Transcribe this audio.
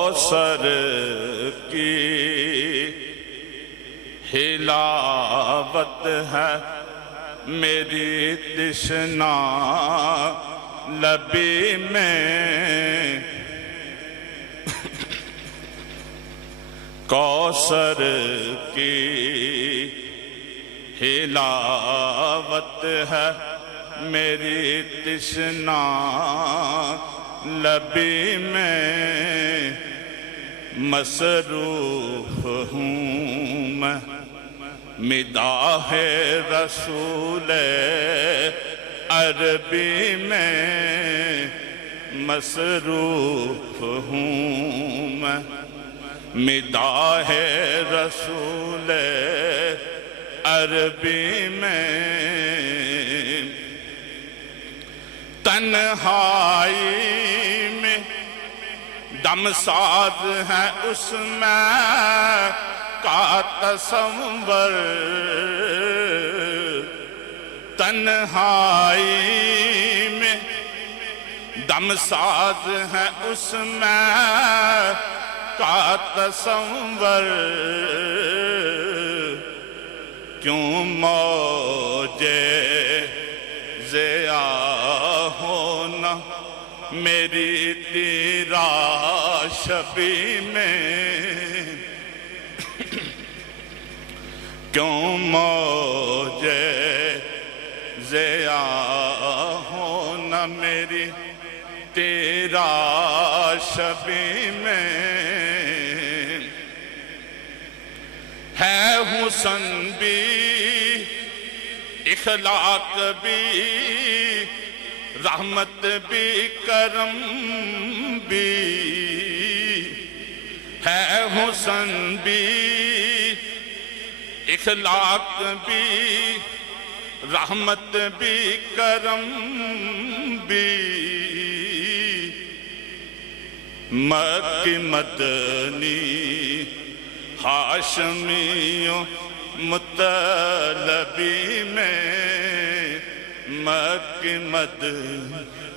کوثر کی حلاوت ہے میری تشنا لبی میں، کوثر کی حلاوت ہے میری تشنا لبی میں، مصروف ہوں میں مداح رسول عربی میں، مصروف ہوں میں مداح رسول عربی میں، تنہائی میں دم ساز ہے اس میں کا تصور، تنہائی میں دم ساز ہے اس میں کا تصور، کیوں موجے ضیا ہونا میری تیرا شبی میں، کیوں موجے ضیا ہونا میری تیرا شبی میں، ہے حسن بھی اخلاق بھی رحمت بھی کرم بھی، ہے حسن بھی اخلاق بھی رحمت بھی کرم بھی، مکی مدنی ہاشمیوں مطلبی میں، مکی مدنی